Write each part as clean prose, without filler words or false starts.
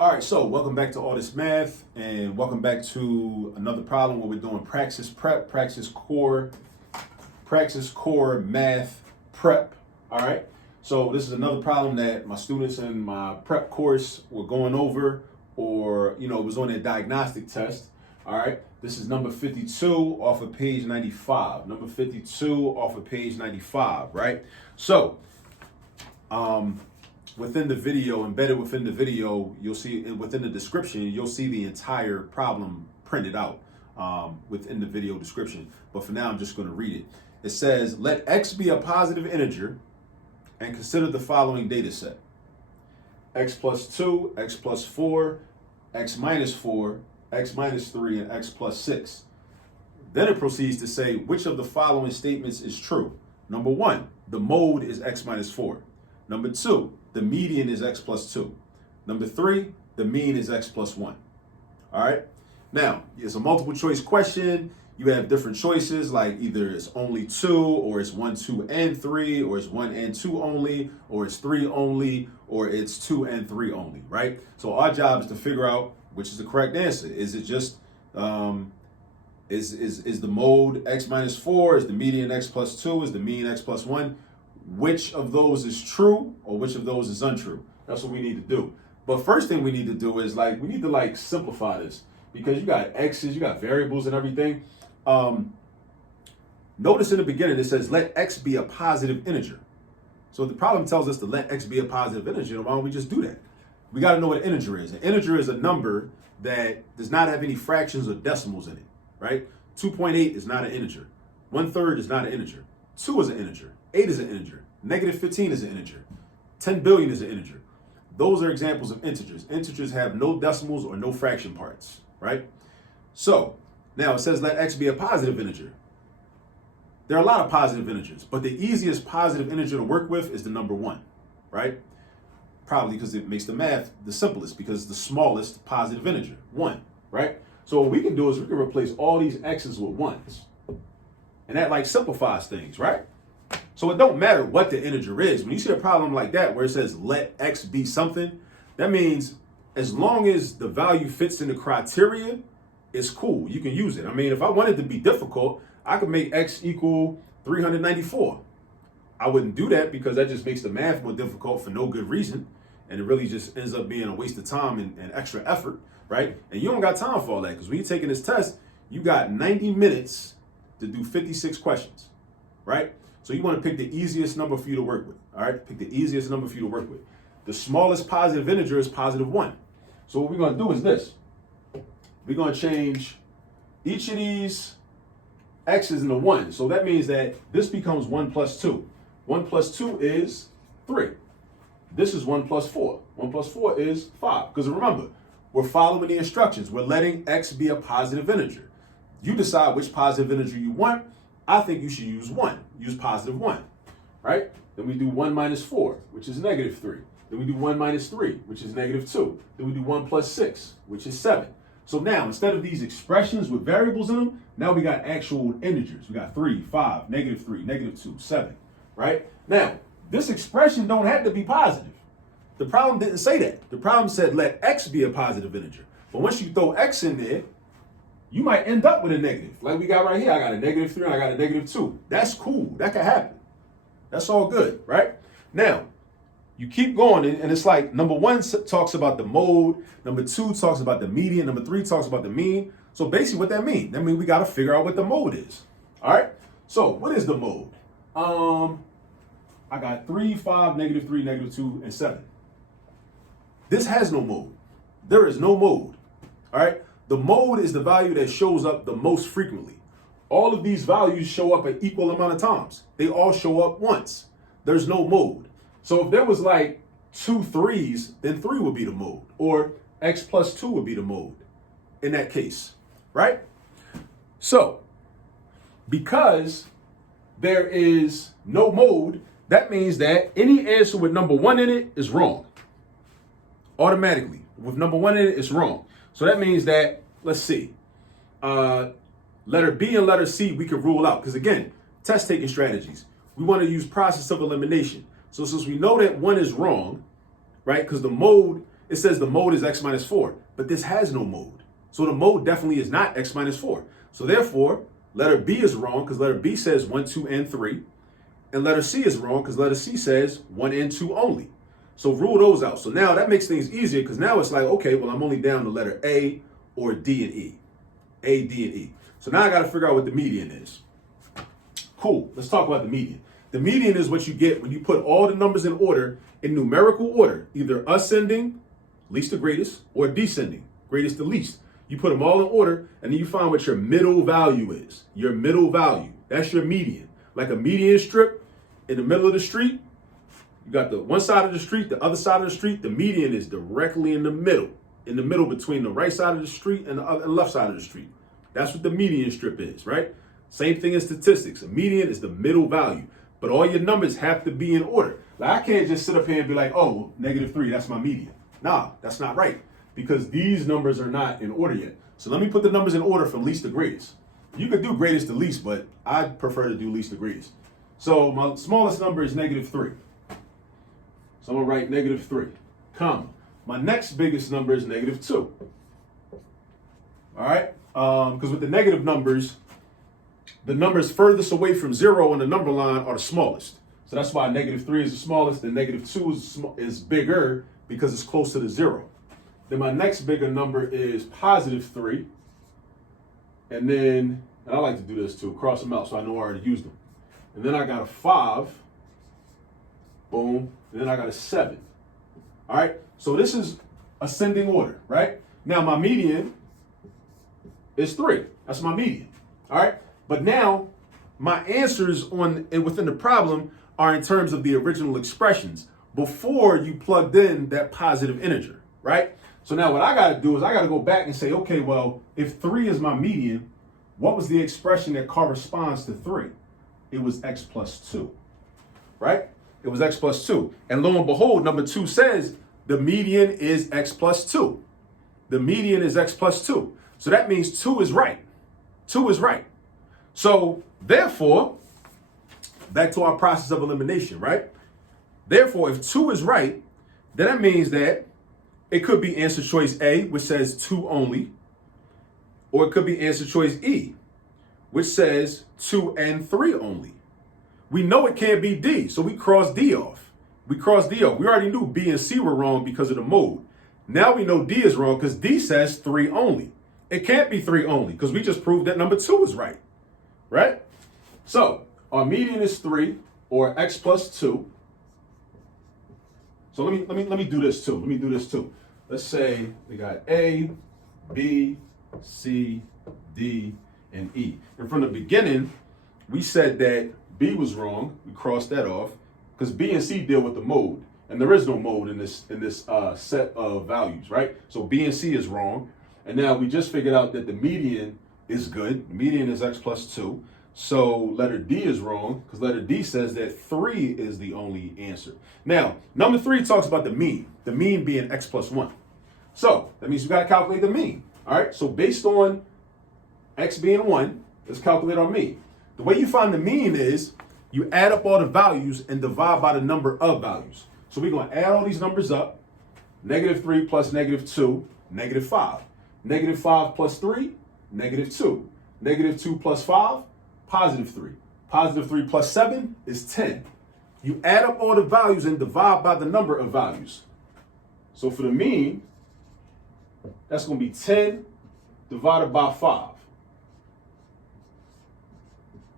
All right, so welcome back to All This Math, and welcome back to another problem where we're doing Praxis Prep, Praxis Core Math Prep. All right, so this is another problem that my students in my prep course were going over, or it was on their diagnostic test. All right, this is number 52 off of page 95. Number 52 off of page 95. Right, so within the video, embedded within the video, you'll see within the description, you'll see the entire problem printed out within the video description. But for now, I'm just going to read it. It says, let x be a positive integer and consider the following data set. X plus 2, x plus 4, x minus 4, x minus 3, and x plus 6. Then it proceeds to say which of the following statements is true. Number 1, the mode is x minus 4. Number 2, the median is x plus 2. Number 3, the mean is x plus 1. All right. Now, it's a multiple choice question. You have different choices, like either it's only 2, or it's 1, 2, and 3, or it's 1 and 2 only, or it's 3 only, or it's 2 and 3 only, right? So our job is to figure out which is the correct answer. Is it just, is the mode x minus 4? Is the median x plus 2? Is the mean x plus 1? Which of those is true or which of those is untrue? That's what we need to do. But first thing we need to do is we need to simplify this, because you got x's, you got variables and everything. Notice in the beginning it says let x be a positive integer. So the problem tells us to let x be a positive integer. Why don't we just do that? We got to know what an integer is. An integer is a number that does not have any fractions or decimals in it, right? 2.8 is not an integer. 1/3 is not an integer. 2 is an integer. 8 is an integer. Negative 15 is an integer. 10 billion is an integer. Those are examples of integers. Integers have no decimals or no fraction parts, right? So now it says let x be a positive integer. There are a lot of positive integers, but the easiest positive integer to work with is the number 1, right? Probably because it makes the math the simplest, because it's the smallest positive integer, 1, right? So what we can do is we can replace all these x's with 1s. And that simplifies things, right? So it don't matter what the integer is. When you see a problem like that where it says let x be something, that means as long as the value fits in the criteria, it's cool. You can use it. I mean, if I wanted to be difficult, I could make x equal 394. I wouldn't do that because that just makes the math more difficult for no good reason. And it really just ends up being a waste of time and extra effort, right? And you don't got time for all that, because when you're taking this test, you got 90 minutes to do 56 questions, right? So you want to pick the easiest number for you to work with, all right? Pick the easiest number for you to work with. The smallest positive integer is positive 1. So what we're going to do is this. We're going to change each of these x's into 1. So that means that this becomes 1 plus 2. 1 plus 2 is 3. This is 1 plus 4. 1 plus 4 is 5. Because remember, we're following the instructions. We're letting x be a positive integer. You decide which positive integer you want. I think you should use 1. Use positive 1, right? Then we do 1 minus 4, which is negative 3. Then we do 1 minus 3, which is negative 2. Then we do 1 plus 6, which is 7. So now, instead of these expressions with variables in them, now we got actual integers. We got 3, 5, negative 3, negative 2, 7, right? Now, this expression don't have to be positive. The problem didn't say that. The problem said let x be a positive integer. But once you throw x in there, you might end up with a negative. Like we got right here, I got a negative 3 and I got a negative 2. That's cool. That could happen. That's all good, right? Now, you keep going, and it's like number 1 talks about the mode, number 2 talks about the median, number 3 talks about the mean. So basically what that means, we got to figure out what the mode is. All right? So what is the mode? I got 3, 5, negative 3, negative 2, and 7. This has no mode. There is no mode. All right? The mode is the value that shows up the most frequently. All of these values show up an equal amount of times. They all show up once. There's no mode. So if there was 2 3s, then 3 would be the mode. Or x plus 2 would be the mode in that case, right? So because there is no mode, that means that any answer with number 1 in it is wrong. Automatically. With number 1 in it, it's wrong. So that means that, let's see, letter B and letter C we can rule out. Because again, test taking strategies. We want to use process of elimination. So since we know that 1 is wrong, right, because the mode It says the mode is x minus 4, but this has no mode. So the mode definitely is not x minus 4. So therefore, letter B is wrong because letter B says 1, 2, and 3. And letter C is wrong because letter C says 1 and 2 only. So rule those out. So now that makes things easier because now it's like, okay, well, I'm only down to letter A or D and E. A, D, and E. So now I got to figure out what the median is. Cool. Let's talk about the median. The median is what you get when you put all the numbers in order, in numerical order, either ascending, least to greatest, or descending, greatest to least. You put them all in order, and then you find what your middle value is. Your middle value. That's your median. Like a median strip in the middle of the street, you got the one side of the street, the other side of the street. The median is directly in the middle between the right side of the street and the left side of the street. That's what the median strip is, right? Same thing in statistics. A median is the middle value, but all your numbers have to be in order. Like I can't just sit up here and be like, oh, -3, that's my median. Nah, that's not right because these numbers are not in order yet. So let me put the numbers in order from least to greatest. You could do greatest to least, but I prefer to do least to greatest. So my smallest number is -3. So I'm gonna write -3, comma. My next biggest number is -2. All right, because with the negative numbers, the numbers furthest away from 0 on the number line are the smallest. So that's why -3 is the smallest, and -2 is bigger because it's close to the 0. Then my next bigger number is +3. And then, and I like to do this too, cross them out so I know I already used them. And then I got a 5, boom, and then I got a 7. All right, so this is ascending order, right? Now my median is 3. That's my median, all right? But now my answers within the problem are in terms of the original expressions before you plugged in that positive integer, right? So now what I got to do is I got to go back and say, okay, well, if 3 is my median, what was the expression that corresponds to 3? It was x plus 2, right? It was x plus 2. And lo and behold, number 2 says the median is x plus 2. The median is x plus 2. So that means 2 is right. 2 is right. So therefore, back to our process of elimination, right? Therefore, if 2 is right, then that means that it could be answer choice A, which says 2 only, or it could be answer choice E, which says 2 and 3 only. We know it can't be D, so we cross D off. We already knew B and C were wrong because of the mode. Now we know D is wrong because D says 3 only. It can't be 3 only because we just proved that number 2 is right, right? So our median is 3 or x plus 2. So let me do this too. Let's say we got A, B, C, D, and E. And from the beginning, we said that B was wrong. We crossed that off because B and C deal with the mode, and there is no mode in this set of values, right? So B and C is wrong, and now we just figured out that the median is good. The median is x plus 2. So letter D is wrong because letter D says that 3 is the only answer. Now, number 3 talks about the mean being x plus 1. So that means we got to calculate the mean. All right, so based on x being 1, let's calculate our mean. The way you find the mean is you add up all the values and divide by the number of values. So we're going to add all these numbers up. -3 plus -2, -5. -5 plus 3, -2. -2 plus 5, +3. +3 plus 7 is 10. You add up all the values and divide by the number of values. So for the mean, that's going to be 10 divided by 5.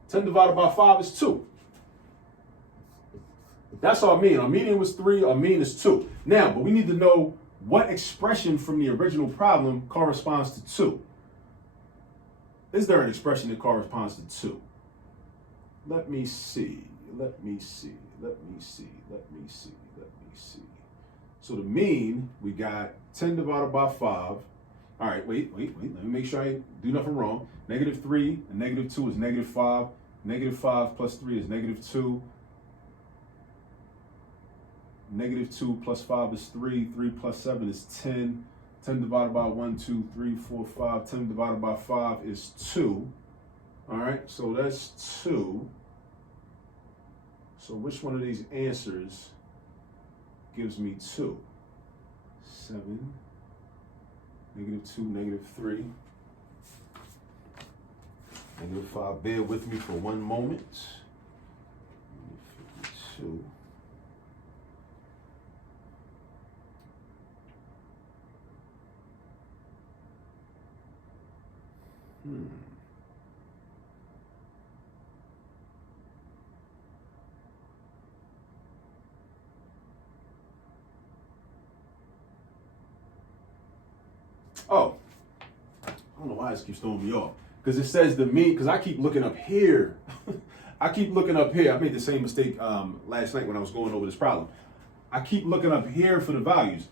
10 divided by 5 is 2. That's our mean. Our median was 3. Our mean is 2. Now, but we need to know what expression from the original problem corresponds to 2. Is there an expression that corresponds to 2? Let me see. So the mean, we got 10 divided by 5. All right, wait. Let me make sure I do nothing wrong. -3 and -2 is -5. -5 plus 3 is -2. -2 plus 5 is 3. 3 plus 7 is 10. 10 divided by 1, 2, 3, 4, 5. 10 divided by 5 is 2. All right, so that's 2. So which one of these answers gives me 2? 7, -2, -3, -5. Bear with me for one moment. 52. Oh, I don't know why this keeps throwing me off. Because it says the mean, because I keep looking up here. I made the same mistake last night when I was going over this problem. I keep looking up here for the values.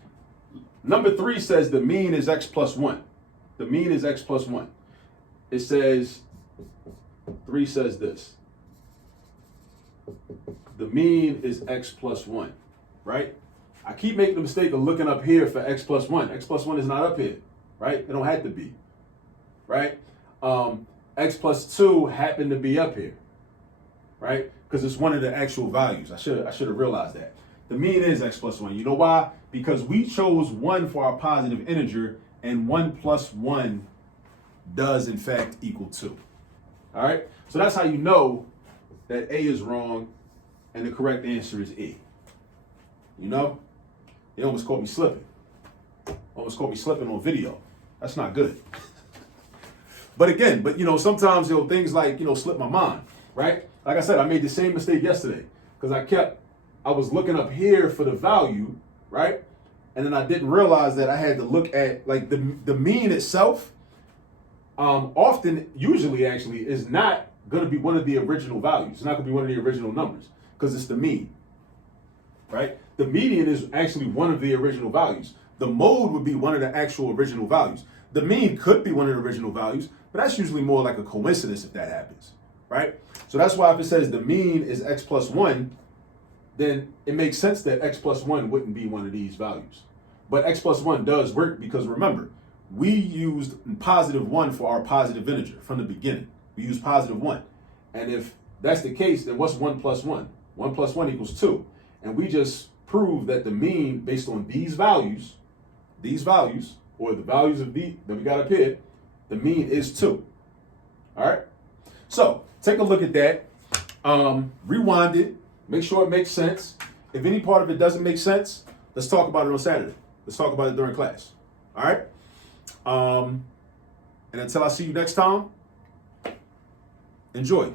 Number 3 says the mean is x plus 1. The mean is x plus 1. It says, 3 says this. The mean is x plus 1, right? I keep making the mistake of looking up here for x plus 1. X plus 1 is not up here, right? It don't have to be, right? X plus 2 happened to be up here, right? Because it's one of the actual values. I should have realized that. The mean is x plus 1. You know why? Because we chose 1 for our positive integer, and 1 plus 1 does in fact equal 2. All right? So that's how you know that A is wrong and the correct answer is E. You know? They almost caught me slipping. Almost caught me slipping on video. That's not good. But again, sometimes, things like, slip my mind, right? Like I said, I made the same mistake yesterday because I was looking up here for the value, right? And then I didn't realize that I had to look at like the mean itself. Usually actually is not going to be one of the original values. It's not going to be one of the original numbers because it's the mean, right? The median is actually one of the original values. The mode would be one of the actual original values. The mean could be one of the original values, but that's usually more like a coincidence if that happens, right? So that's why if it says the mean is x plus 1, then it makes sense that x plus 1 wouldn't be one of these values. But x plus 1 does work because remember, we used positive 1 for our positive integer from the beginning. We used positive 1. And if that's the case, then what's 1 plus 1? 1 plus 1 equals 2. And we just proved that the mean based on these values, or the values of that we got up here, the mean is 2. All right? So take a look at that. Rewind it. Make sure it makes sense. If any part of it doesn't make sense, let's talk about it on Saturday. Let's talk about it during class. All right? And until I see you next time, enjoy.